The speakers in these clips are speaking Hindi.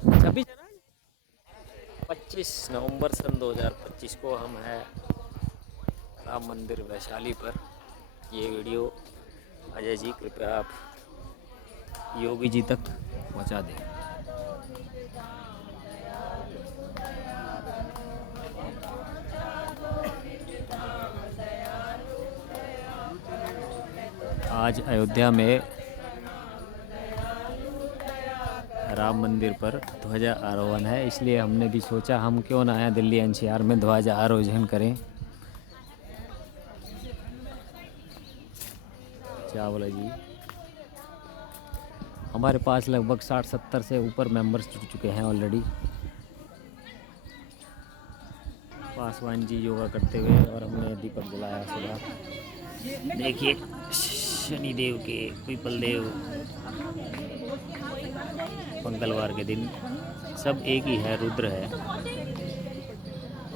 छब्बीस 25 नवंबर सन 2025 को हम हैं राम मंदिर वैशाली पर। ये वीडियो अजय जी कृपया आप योगी जी तक पहुंचा दें। आज अयोध्या में राम मंदिर पर ध्वजा आरोहण है, इसलिए हमने भी सोचा हम क्यों ना आए दिल्ली एनसीआर में ध्वजा आरोहण करें। चावला जी, हमारे पास लगभग 60-70 से ऊपर मेंबर्स जुड़ चुके हैं ऑलरेडी। पासवान जी योगा करते हुए और हमने दीपक जलाया सुबह। देखिए शनिदेव के पीपल देव मंगलवार के दिन सब एक ही है, रुद्र है।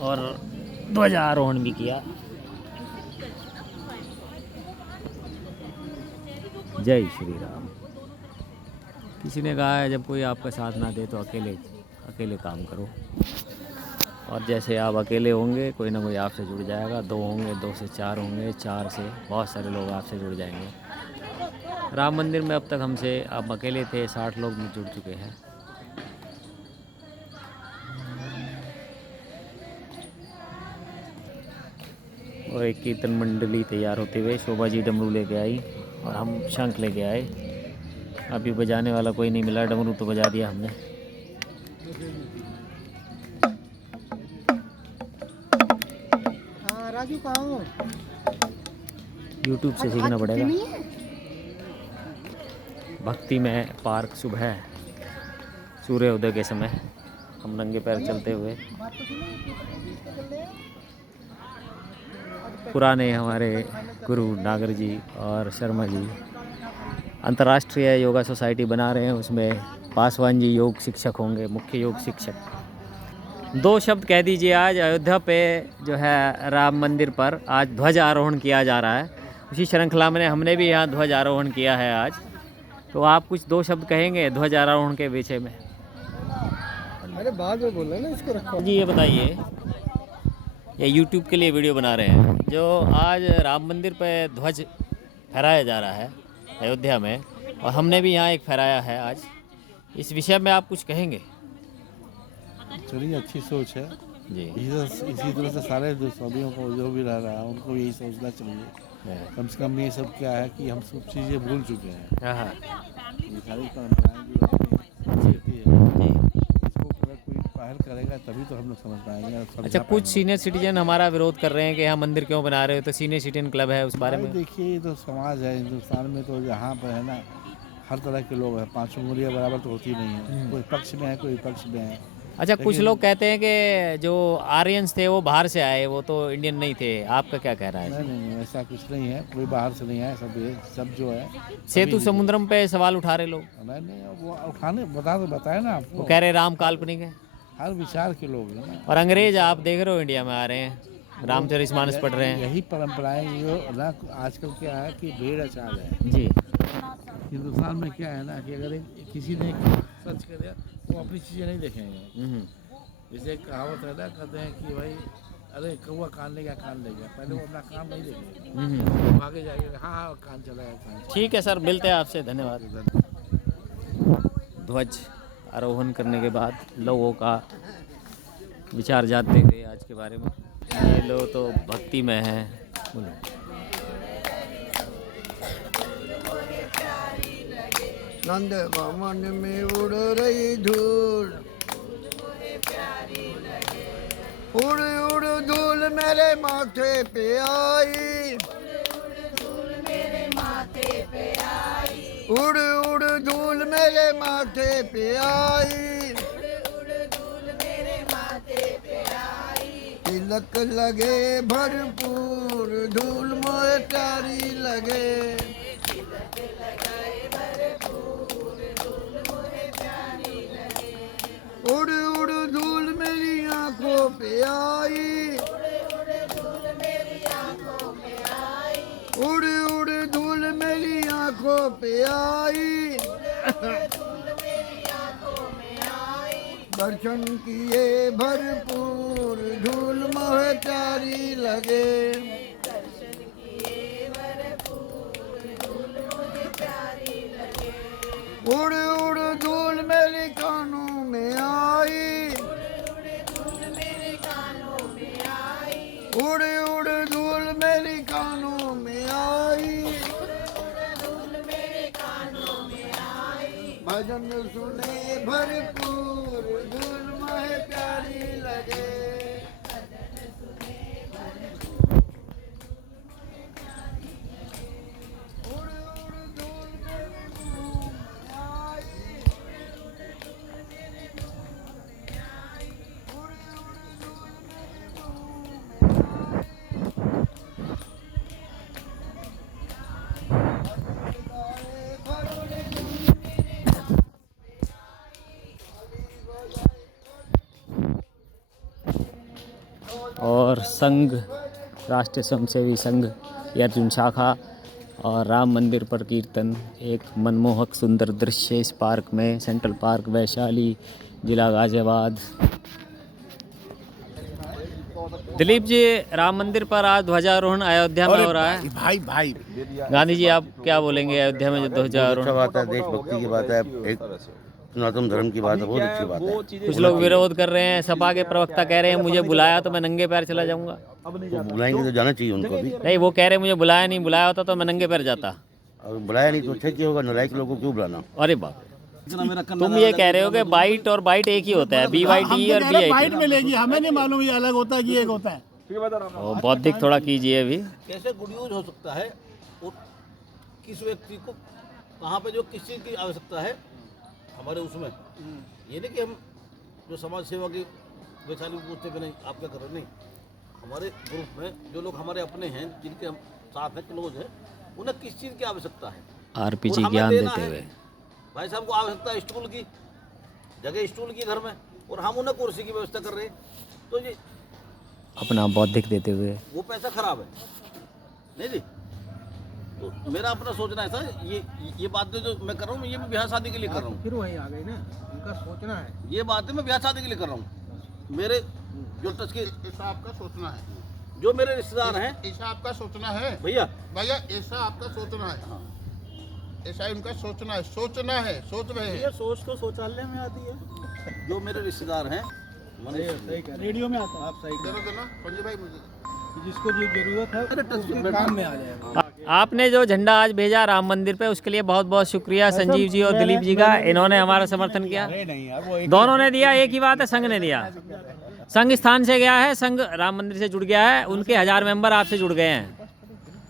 और ध्वजारोहण भी किया। जय श्री राम। किसी ने कहा है जब कोई आपका साथ ना दे तो अकेले काम करो, और जैसे आप अकेले होंगे कोई ना कोई आपसे जुड़ जाएगा। 2 होंगे, 2 से 4 होंगे, 4 से बहुत सारे लोग आपसे जुड़ जाएंगे। राम मंदिर में अब तक हमसे आप अकेले थे 60 लोग भी जुड़ चुके हैं। और एक कीर्तन मंडली तैयार होते हुए शोभा जी डमरू लेके आई और हम शंख लेके आए। अभी बजाने वाला कोई नहीं मिला, डमरू तो बजा दिया हमने। राजू कहाँ हो? यूट्यूब से सीखना पड़ेगा। भक्ति में पार्क सुबह सूर्योदय के समय हम नंगे पैर चलते हुए। पुराने हमारे गुरु नागर जी और शर्मा जी अंतर्राष्ट्रीय योगा सोसाइटी बना रहे हैं, उसमें पासवान जी योग शिक्षक होंगे, मुख्य योग शिक्षक। 2 शब्द कह दीजिए। आज अयोध्या पे जो है राम मंदिर पर आज ध्वजा आरोहण किया जा रहा है। उसी श्रृंखला में हमने भी यहाँ ध्वजा आरोहण किया है आज। तो आप कुछ 2 शब्द कहेंगे ध्वजा आरोहण के विषय में? अरे बाद में बोल रहे ना, इसको रखो जी। ये बताइए, ये यूट्यूब के लिए वीडियो बना रहे हैं, जो आज राम मंदिर पे ध्वज फहराया जा रहा है अयोध्या में, और हमने भी यहाँ एक फहराया है आज। इस विषय में आप कुछ कहेंगे? चलिए, अच्छी सोच है जी। इसी तरह से सारे सदियों को जो भी रह रहा है उनको यही सोचना चाहिए। कम से कम ये सब क्या है कि हम सब चीज़ें भूल चुके हैं। हाँ। ये सारी परंपराएं जो होती है, इसको अगर कोई पहल करेगा तभी तो हम लोग समझ पाएंगे। अच्छा, कुछ सीनियर सिटीजन हमारा विरोध कर रहे हैं कि यहाँ मंदिर क्यों बना रहे हो, तो सीनियर सिटीजन क्लब है, उस बारे में देखिए, ये तो समाज है हिंदुस्तान में, तो यहाँ पर है ना हर तरह के लोग हैं। 5 उंगलियाँ बराबर तो होती नहीं है, कोई पक्ष में है कोई विपक्ष में है। अच्छा, कुछ लोग कहते हैं कि जो आर्यंस थे वो बाहर से आए, वो तो इंडियन नहीं थे। आपका क्या कह रहा है? नहीं, ऐसा कुछ नहीं है, कोई बाहर से नहीं है। सब जो है सेतु समुद्रम पे सवाल उठा रहे लोग। नहीं, वो उठाने बताया ना आपको। वो कह रहे राम काल्पनिक है। हर विचार के लोग हैं ना। और अंग्रेज आप देख रहे हो इंडिया में आ रहे हैं, रामचरितमानस पढ़ रहे हैं। यही परंपराएं जो ना आजकल क्या है कि भेड़ चाल है जी। हिंदुस्तान में क्या है ना कि अगर किसी ने सर्च कर दिया वो अपनी चीज़ें नहीं देखेंगे। जैसे कहावत है ना, कहते हैं कि भाई अरे कौवा कान ले गया, पहले वो अपना काम नहीं देखेंगे, आगे जाएगा हाँ कान चला गया। ठीक है सर, मिलते हैं आपसे, धन्यवाद। ध्वज आरोहण करने के बाद लोगों का विचार जानते हुए आज के बारे में। ये लोग तो भक्ति में है। नंद भवन में उड़ रही धूल, उड़ उड़ धूल मेरे माथे पे आई, उड़ उड़ धूल मेरे माथे पे आई, तिलक लगे भरपूर धूल मोरे प्यारी लगे, उड़ उड़ धूल मेरी आंखों पे आई, उड़ उड़ धूल मेरी आंखों पे आई, दर्शन किए भरपूर धूल मोह प्यारी लगे। उड़ उड़ धूल मेरे कानों में आई, उड़ उड़ धूल मेरे कानों में आई, भजन सुने भरपूर धूल मोह प्यारी लगे। उड़ उड़ धूल मेरे मुंह में आई, उड़ उड़ धूल मेरे मुंह और संघ, राष्ट्रीय स्वयंसेवी संघ की अर्जुन शाखा और राम मंदिर पर कीर्तन, एक मनमोहक सुंदर दृश्य इस पार्क में, सेंट्रल पार्क वैशाली, जिला गाजियाबाद। दिलीप जी, राम मंदिर पर आज ध्वजारोहण अयोध्या में हो रहा है। भाई गांधी जी, आप क्या बोलेंगे अयोध्या में जो ध्वजारोहण? अच्छा बात है, देशभक्ति की बात है, एक सनातन धर्म की बात है, बहुत अच्छी बात है। कुछ लोग विरोध कर रहे हैं, सपा के प्रवक्ता कह रहे हैं मुझे बुलाया तो मैं नंगे पैर चला जाऊंगा। तो बुलाएंगे तो जाना चाहिए उनको भी। नहीं, वो कह रहे हैं मुझे बुलाया नहीं, बुलाया होता तो मैं नंगे पैर जाता। और बुलाया नहीं तो अच्छा क्या होगा, नालायक लोगों को क्यों बुलाना। अरे बाप, तुम ये कह रहे हो कि बाइट और बाइट एक ही होता है, BYT और BIT मिलेगी, हमें नहीं मालूम ये अलग होता है कि एक होता है। बौद्धिक थोड़ा कीजिए अभी। कैसे गुड यूज हो सकता है और किस व्यक्ति को कहाँ पे जो किस चीज़ की आवश्यकता है हमारे उसमें, ये नहीं कि हम जो समाज सेवा की वैशाली पूछते भी नहीं आप क्या कर रहे, नहीं, हमारे ग्रुप में जो लोग हमारे अपने हैं जिनके हम साथ हैं, क्लोज हैं, उन्हें किस चीज़ की आवश्यकता है, RPG और हमें ज्ञान देना देते है। हुए। भाई साहब को आवश्यकता है स्टूल की, जगह स्टूल की घर में, और हम उन्हें कुर्सी की व्यवस्था कर रहे हैं, तो ये अपना बौद्धिक देते हुए। वो पैसा खराब है नहीं जी। तो मेरा अपना सोचना है सर, ये बातें जो मैं कर रहा हूँ ये मैं ब्याह शादी के लिए कर रहा हूँ, फिर वही आ गई ना, उनका सोचना है। ये बातें मैं ब्याह शादी के लिए कर रहा हूँ। मेरे जो टच के ऐसा आपका सोचना है, जो मेरे रिश्तेदार हैं ऐसा आपका सोचना है भैया, भैया, ऐसा आपका सोचना है, ऐसा इनका सोचना है, सोचना है, सोच रहे हैं। ये सोच तो शौचालय में आती है। जो मेरे रिश्तेदार हैं रेडियो में आता है, आप सही जरा देना पंजी भाई मुझे। जिसको जो जरूरत है काम में आ जाएगा। आपने जो झंडा आज भेजा राम मंदिर पे, उसके लिए बहुत बहुत शुक्रिया संजीव जी और दिलीप जी का। इन्होंने हमारा समर्थन किया। दोनों ने दिया, एक ही बात है, संघ ने दिया। संघ स्थान से गया है, संघ राम मंदिर से जुड़ गया है, उनके 1000 मेंबर आपसे जुड़ गए हैं।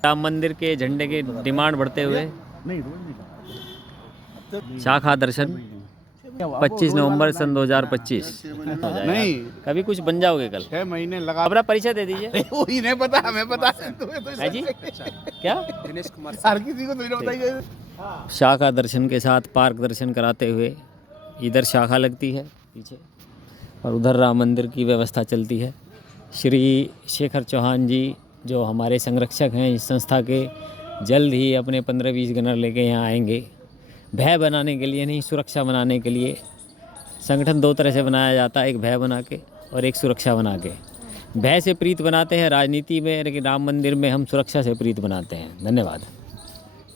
राम मंदिर के झंडे की डिमांड बढ़ते हुए शाखा दर्शन 25 नवंबर सन 2025 नहीं, कभी कुछ बन जाओगे कल। 6 महीने लगा। अपना परिचय दे दीजिए। वही नहीं पता, हमें पता है, तुम्हें तो है जी, क्या हर किसी को तो बताइए। शाखा दर्शन के साथ पार्क दर्शन कराते हुए इधर शाखा लगती है पीछे और उधर राम मंदिर की व्यवस्था चलती है। श्री शेखर चौहान जी जो हमारे संरक्षक हैं इस संस्था के, जल्द ही अपने 15-20 गनर लेके यहाँ आएंगे। भय बनाने के लिए नहीं, सुरक्षा बनाने के लिए। संगठन 2 तरह से बनाया जाता है, एक भय बना के और एक सुरक्षा बना के। भय से प्रीत बनाते हैं राजनीति में, लेकिन राम मंदिर में हम सुरक्षा से प्रीत बनाते हैं। धन्यवाद।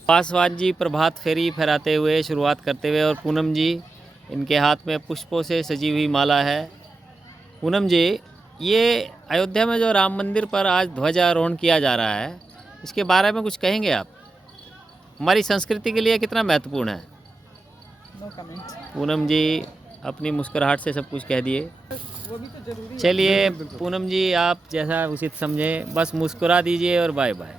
पासवान जी प्रभात फेरी फहराते हुए शुरुआत करते हुए, और पूनम जी इनके हाथ में पुष्पों से सजी हुई माला है। पूनम जी, ये अयोध्या में जो राम मंदिर पर आज ध्वजारोहण किया जा रहा है, इसके बारे में कुछ कहेंगे आप? हमारी संस्कृति के लिए कितना महत्वपूर्ण है? पूनम जी अपनी मुस्कुराहट से सब कुछ कह दिए। चलिए पूनम जी, आप जैसा उचित समझें, बस मुस्कुरा दीजिए और बाय बाय।